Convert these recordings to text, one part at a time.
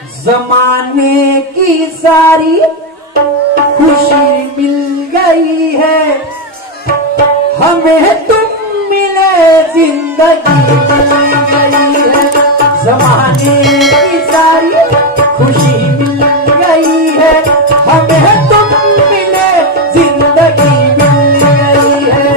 जमाने की सारी खुशी मिल गई है, हमें तुम मिले जिंदगी मिल गई है। जमाने की सारी खुशी मिल गई है, हमें तुम मिले जिंदगी मिल गई है।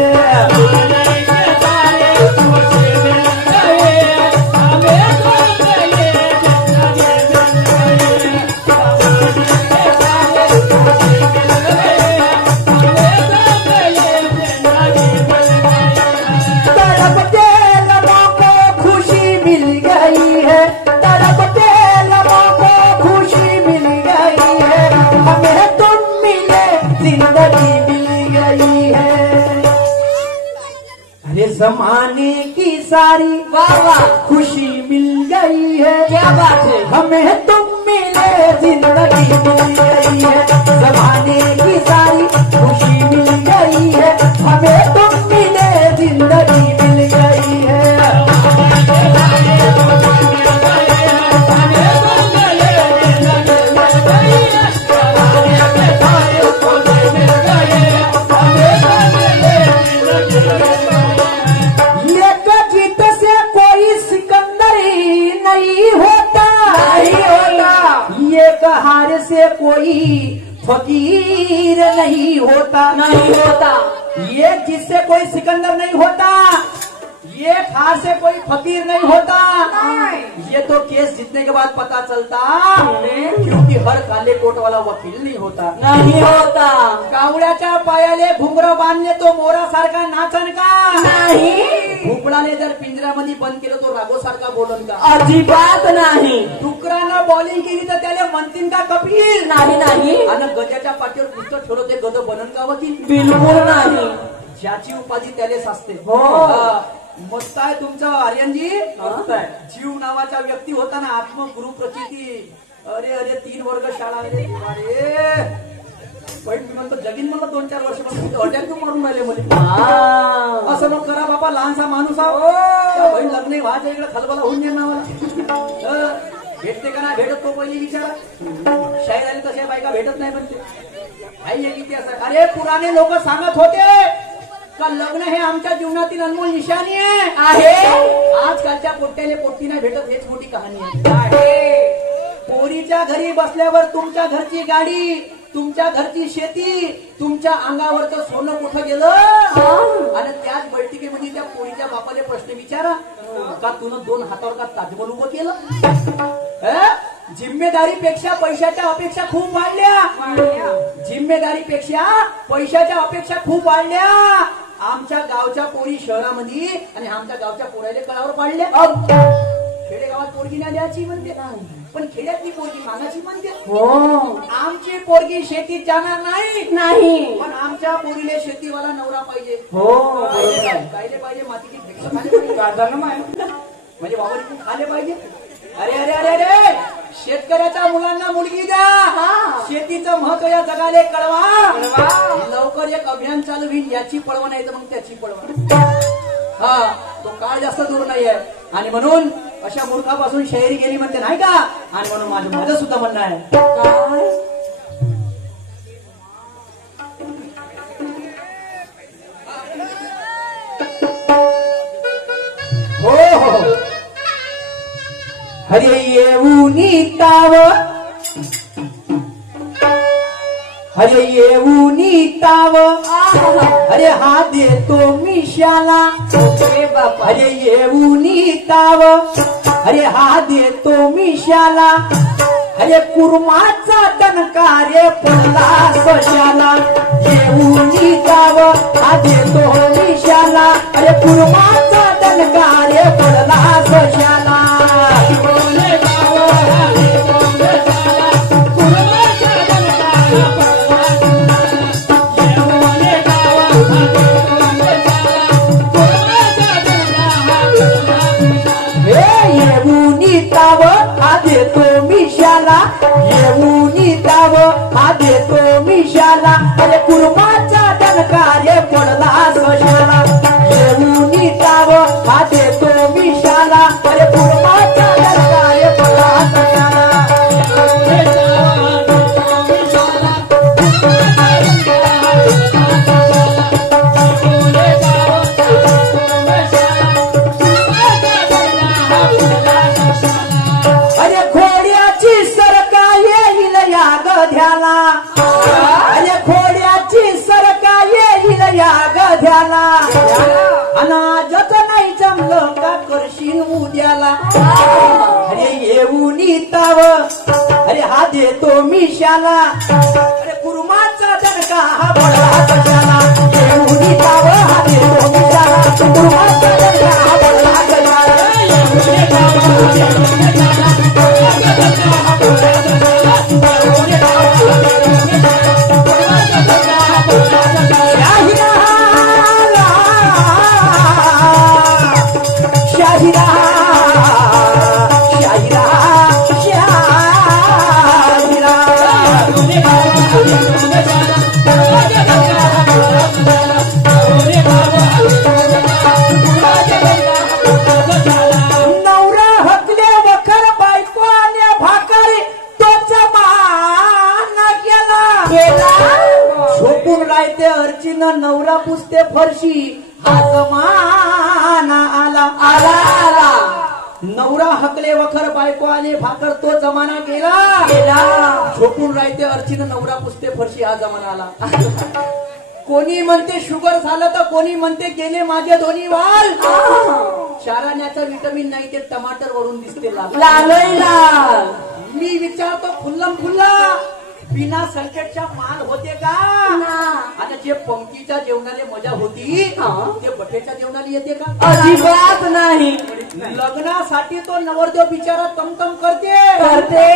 जमाने की सारी वाह वाह खुशी मिल गई है, क्या बात है, हमें तुम मिले जिंदगी मिल गई है। जमाने की सारी खुशी मिल गई है, हमें तुम मिले जिंदगी मिल गई है। हार से कोई फकीर नहीं होता, नहीं होता। ये जिससे कोई सिकंदर नहीं होता, ये हार से कोई फकीर नहीं होता। ये तो केस जीतने के बाद पता चलता, क्योंकि हर काले कोट वाला वकील नहीं होता, नहीं होता। कावड्याच्या पायाले घुंगरं बांधले तो मोरा सारखा नाचन का नाही, भोपळाने जर पिंजऱ्यामध्ये बंद केलं तो राघो सारखा बोलन का, अजिबात नाही। डुकरानं बॉलिंग केली तर त्याला म्हणतील का कपिल, नाही नाही। आणि गजाच्या पाठीवर पुस्तक ठेवलं ते गज बनन का वकील, बिलकुल नाही। ज्याची उपाधी त्यालेच असते। हो मस्त आहे तुमचं आर्यनजी, मस्त आहे। जीव नावाचा व्यक्ती होता ना, आत्मगुरु प्रचिती, अरे अरे 3 वर्ग शाळा, अरे पण मी म्हणतो जगीन मला 2-4 वर्ष हॉटेल तू मारून राहिले मुली, असं मग करा बाबा, लहानसा माणूस आहो, लग्न व्हायचं इकडे खलबला होऊन दे ना मला। भेटते का नाही भेटत तो पहिली विचारा, शाहीर आले तशा बायका भेटत नाही म्हणते, आई किती असं। अरे पुराणे लोक सांगत होते का लग्न हे आमच्या जीवनातील अनमोल निशाणी आहे। आजकालच्या पोट्याले पोट्टी नाही भेटत, हेच मोठी कहाणी आहे। पोरीच्या घरी बसल्यावर तुमच्या घरची गाडी, तुमच्या घरची शेती, तुमच्या अंगावरचं सोनं कुठं गेलं, आणि त्याच बैठकीमध्ये त्या पोरीच्या बापाले प्रश्न विचारा का तुला 2 हातावर का ताजमहल उभं केलं। जिम्मेदारीपेक्षा पैशाच्या अपेक्षा खूप वाढल्या, जिम्मेदारीपेक्षा पैशाच्या अपेक्षा खूप वाढल्या। आमच्या गावच्या पोरी शहरामध्ये आणि आमच्या गावच्या पोराले कळावर पाडल्या। खेडेगावात पोरगी नाही द्यायची म्हणते, पण खेड्यातली पोरगी मागाची म्हणते। हो आमची पोरगी शेतीत जाणार नाही, नाही, पण आमच्या पोरीले शेतीवाला नवरा पाहिजे। हो कायले पाहिजे, मातीची भिक्षा खाले पाहिजे, म्हणजे बाबाजी खाले पाहिजे। अरे अरे अरे अरे शेतकऱ्याच्या मुलांना मुलगी द्या, शेतीचं महत्व या जगाले कळवा। लवकर एक अभियान चालू होईल, याची पळवा नाही तर मग त्याची पळवा। हा तो काळ जास्त दूर नाही आहे, आणि म्हणून अशा मूर्खापासून शायरी गेली म्हणते नाही का, आणि म्हणून माझं सुद्धा म्हणणं आहे हो हो। अरे येऊनी ताव, अरे येऊनी ताव, अरे हा देतो मिशाला, अरे येऊनी ताव, अरे हा देतो मिशाला, अरे कुर्माचा टणकारे पडला सशाला। येऊनी ताव हा देतो मिशाला, अरे कुर्माचा टणकारे पडला सशाला। अरे कुर्माचा टणकारे पडला सशाला, येऊनी ताव हा देतो मिशाला, अरे खोड्याची सरका येईल या गध्याला, अरे खोड्याची सरका येईल या गध्याला, अनाजच नाही जमलं का करशील उद्याला. अरे येऊन ताव अरे हा देतो मिशाला, अरे कुर्माचा दणका हा बडला कशाला. येऊन ताव हा देतो मिशाला, कुर्माचा दणका हा बडला कशाला. नवरा पुसते फरशी हा जमाना आला आला आला. नवरा हकले वखर बायको आले भाकर तो जमाना गेला गेला. झोपून राहते अर्चीन नवरा पुसते फरशी हा जमाना आला. कोणी म्हणते शुगर झालं तर कोणी म्हणते गेले माझे दोन्ही वाल. चाराण्याचं विटमिन नाही ते टमाटर वरून दिसते लाल लाल. मी विचारतो खुल्लम खुल्ला बिना सल्फेटच्या माल होते का. आता जे पंक्तीच्या जेवणाला मजा होती ते बटेच्या जेवणाला येते का. अजिबात नाही. लग्नासाठी तो नवरदेव बिचारा तमतम करते करते.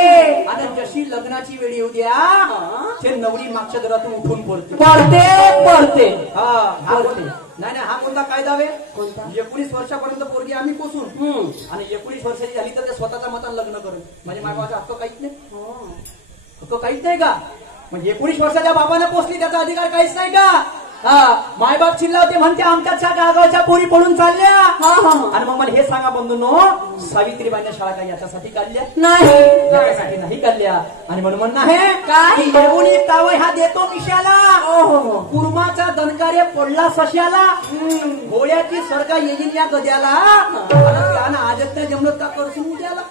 आणि जशी लग्नाची वेळ येऊ द्या ते नवरी मागच्या घरातून उठून पडते पडते पडते. नाही नाही हा कोणता कायदा आहे. 19 वर्षापर्यंत पोरगी आम्ही पोसून आणि 19 वर्षाची झाली तर ते स्वतःच्या मतानं लग्न करून म्हणजे माझ्या हक्क काहीच नाही. तो काहीच नाही का. म्हणजे 19 वर्षाच्या बाबाने पोचली त्याचा अधिकार काहीच नाही का. मायबाप चिल्ला होते म्हणते आमच्या गावच्या पोरी पडून चालल्या. आणि मग मला हे सांगा बंधूंनो सावित्रीबाईंच्या शाळा काही याच्यासाठी काढल्या नाही याच्यासाठी नाही काढल्या. आणि म्हणून म्हणणं आहे की येऊन ताव हा देतो मिशाला, कुर्माचा दणकारे पडला सश्याला, घोड्याची सरका येईल या गद्याला, आजच नाही जमलं का करसून उद्याला.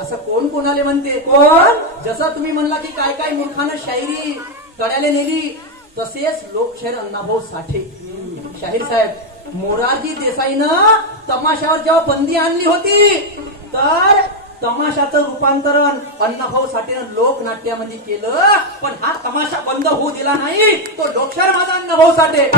असं कोण कोणाले म्हणते कोण. जसं तुम्ही म्हणला की काय काय मूर्खानं शायरी तळ्याला नेली तसेच लोकशाहीर अण्णाभाऊ साठे शाहीर साहेब मोरारजी देसाईनं तमाशावर जेव्हा बंदी आणली होती तर तमाशाचं रूपांतरण अण्णाभाऊ साठेनं लोकनाट्यामध्ये केलं. पण हा तमाशा बंद होऊ दिला नाही. तो लोकशाहीर माझा अण्णाभाऊ साठे,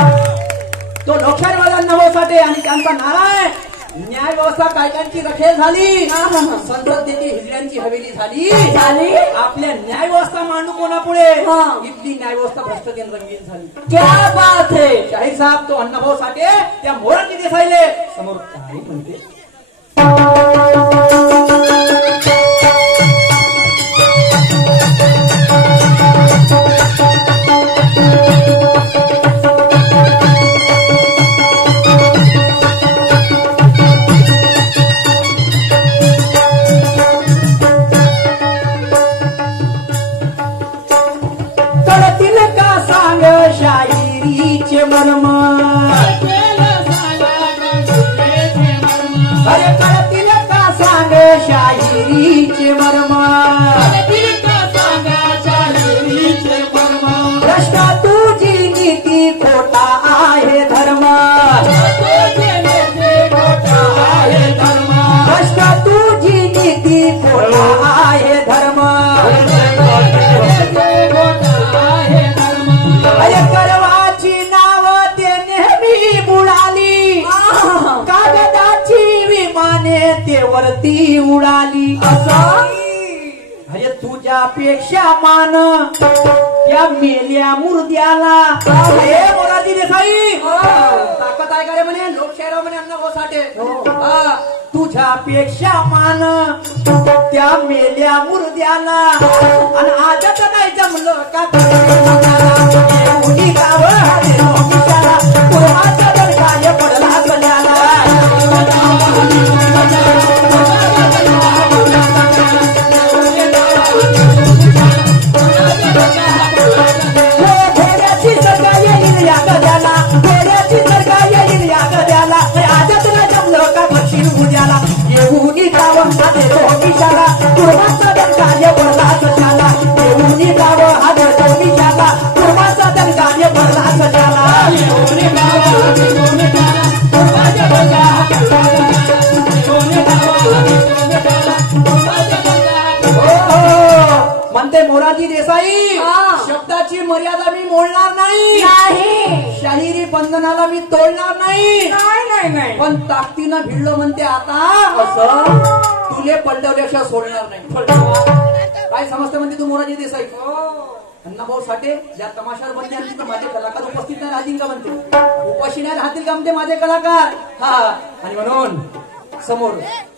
तो लोकशाहीर माझा अण्णाभाऊ साठे. आणि त्यांचा नारा आहे न्याय व्यवस्था कायद्यांची रखेल झाली, संसदेची हिजड्यांची हवेली झाली झाली. आपल्या न्याय व्यवस्था मांडू कोणापुढे इथली न्याय व्यवस्था भ्रष्टतेने रंगीन झाली. क्या बात है. शाहीर साहेब तो अण्णाभाऊ साठे त्या मोरारजी देसाईले समोर काय म्हणते. शायरीचे मर्म अरे कळतील का सांग शायरीचे मर्म. भ्रष्ट तुझी नीती खोटा आहे धर्म, भ्रष्ट तुझी नीती खोटा आहे धर्म. अरे करवाची नाव ते नेहमी बुडाली, कागदाची विमाने ते वरती उडाली. असं अरे तुझ्यापेक्षा मान त्या मेल्या मुर्द्याला. हे मोरारजी देसाई ताकद आहे का रे म्हणे लोकशाहीराव म्हणे अण्णाभाऊ साठे. तुझ्यापेक्षा मान त्या मेल्या मुर्द्याला आणि आजच नाही जमलं का पडला गल्याला. घोड्याची सरका येईल या गद्याला, घोड्याची सरका येईल या गद्याला. आजच नाही जमलं का बशीर उद्याला. येऊन ताव देतो मिशाला, कुर्बाचा दणकाने भरलाच झाला येऊन गाव हा गणपती झाला कुर्बाचा दणकाने भरलाच झाला येऊन गाव हा गणपती झाला कुर्बाचा दणका म्हणते मोरारजी देसाई शब्दाची मर्यादा मी मोडणार नाही शाहिरी बंधनाला मी तोडणार नाही पण ताकदीनं भिडलो म्हणते आता असं तुले पलटवल्याशिवाय सोडणार नाही काय समजते म्हणते तू मोरारजी देसाई अण्णाभाऊ साठे ज्या तमाशावर बनले आणि तिथं माझे कलाकार उपस्थित नाही राहतील का म्हणते उपाशी नाही राहतील का म्हणते माझे कलाकार हा आणि म्हणून समोर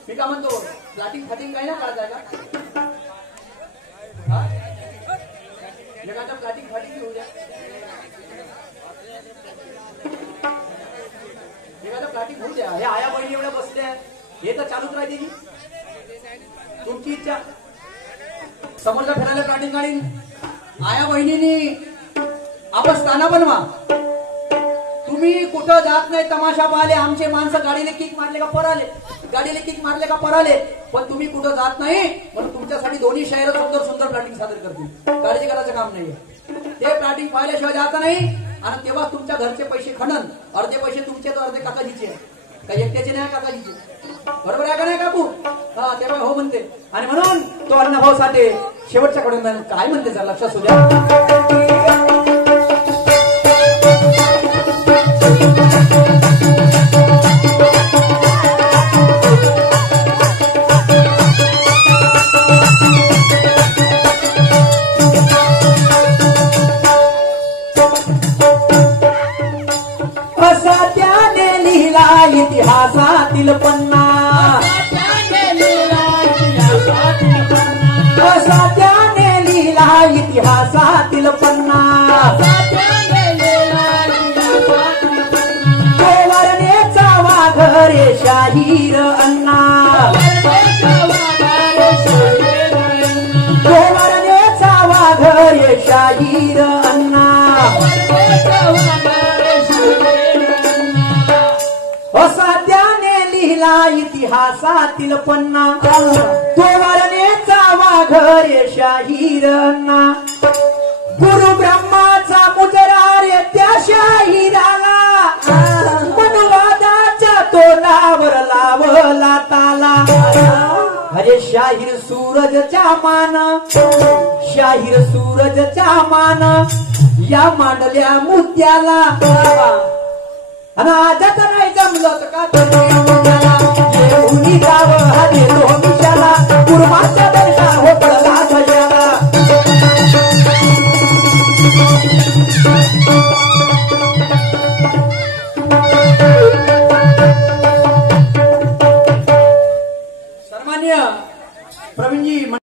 मी का म्हणतो फ्लॅटिंग फटिंग काय ना काढायचं का जगाच्या फ्लॅटिंग फाटिंग होऊ द्या जगाच्या फ्लॅटिंग होऊ द्या हे आया बहिणी एवढ्या बसल्या हे तर चालूच राहते की तुमची इच्छा समोरच्या फिरायला फ्लॅटिंग काढीन आया बहिणींनी आपण स्थाना बनवा तुम्ही कुठं जात नाही तमाशा पाहिले आमचे माणसं गाडीने किक मारले का पराले गाडीने किक मारले का पराले पण तुम्ही कुठं जात नाही म्हणून तुमच्यासाठी दोन्ही शहर सुंदर सुंदर प्लॅटिंग सादर करतील काळजी करायचं काम नाहीये ते प्लॅटिंग पाहिल्याशिवाय जाता नाही आणि तेव्हा तुमच्या घरचे पैसे खणन अर्धे पैसे तुमचे तर अर्धे काकाजीचे काही एकट्याचे नाही काकाजीचे बरोबर आहे का नाही काकू हा तेव्हा हो म्हणते आणि म्हणून तो अण्णाभाऊ साठे शेवटच्या कडून काय म्हणते जर लक्षात असू द्या इतिहासातील पन्ना असा त्याने लिहिला इतिहासातील पन्ना तो वर्णेचा वाघरे शाहीर अण्णा तो वर्णेचा वाघरे शाहीर अण्णा असा त्याने लिहिला इतिहासातील पन्ना तो वर्णेचा वाघरे शाहीर अण्णा गुरु ब्रह्माचा मुजरा रे त्या शाहिराला मनवादाच्या तोंडावर लावला ताला अरे शाहीर सूरजच्या मान शाहीर सूरजच्या मान या मांडल्या मुद्द्याला आणि आजच नाही जमलं तर का